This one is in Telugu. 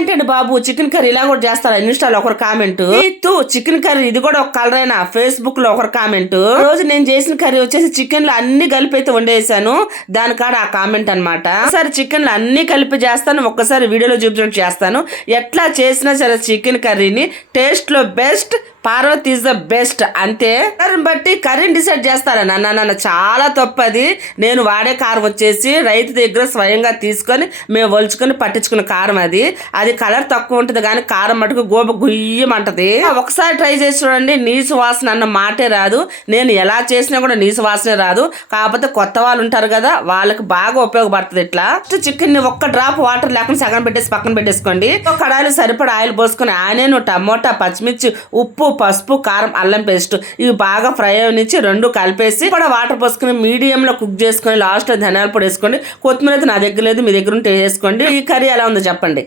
ఏంటండి బాబు చికెన్ కర్రీ ఇలా కూడా చేస్తారా? ఇన్స్టాలో ఒకరు కామెంట్, చికెన్ కర్రీ ఇది కూడా ఒక కలర్ అయినా ఫేస్బుక్ లో ఒకరు కామెంట్. రోజు నేను చేసిన కర్రీ వచ్చేసి చికెన్ లో అన్ని కలిపి అయితే వండేసాను, దానికాడ ఆ కామెంట్ అనమాట. ఒకసారి చికెన్ లో అన్ని కలిపి చేస్తాను, ఒక్కసారి వీడియోలో చూపించడం చేస్తాను. ఎట్లా చేసినా సరే చికెన్ కర్రీని టేస్ట్ లో best, Parvati is the best అంతే. కర్రీని బట్టి కర్రీని డిసైడ్ చేస్తారా? నన్ను చాలా తప్పది. నేను వాడే కారం వచ్చేసి రైతు దగ్గర స్వయంగా తీసుకొని మేము ఒలుచుకొని పట్టించుకున్న కారం అది కలర్ తక్కువ ఉంటుంది కానీ కారం మటుకు గోబ గుయ్యమంటది. ఒకసారి ట్రై చేసి చూడండి, నీసు వాసన అన్న మాటే రాదు. నేను ఎలా చేసినా కూడా నీసు వాసనే రాదు. కాకపోతే కొత్త వాళ్ళు ఉంటారు కదా, వాళ్ళకి బాగా ఉపయోగపడుతుంది. ఇట్లా చికెన్ ని ఒక్క డ్రాప్ వాటర్ లేకుండా సగం పెట్టేసి పక్కన పెట్టేసుకోండి. ఒక కడాయిలో సరిపడా ఆయిల్ పోసుకొని ఆనియన్, టమోటా, పచ్చిమిర్చి, ఉప్పు, పసుపు, కారం, అల్లం పేస్ట్ ఇవి బాగా ఫ్రై అవనిచ్చి రెండు కలిపేసి కూడా వాటర్ పోసుకుని మీడియం లో కుక్ చేసుకుని లాస్ట్ లో ధనియాల పొడి వేసుకోండి. కొత్తిమీర అయితే నా దగ్గర లేదు, మీ దగ్గర ఉంటే వేసుకోండి. ఈ కర్రీ ఎలా ఉందో చెప్పండి.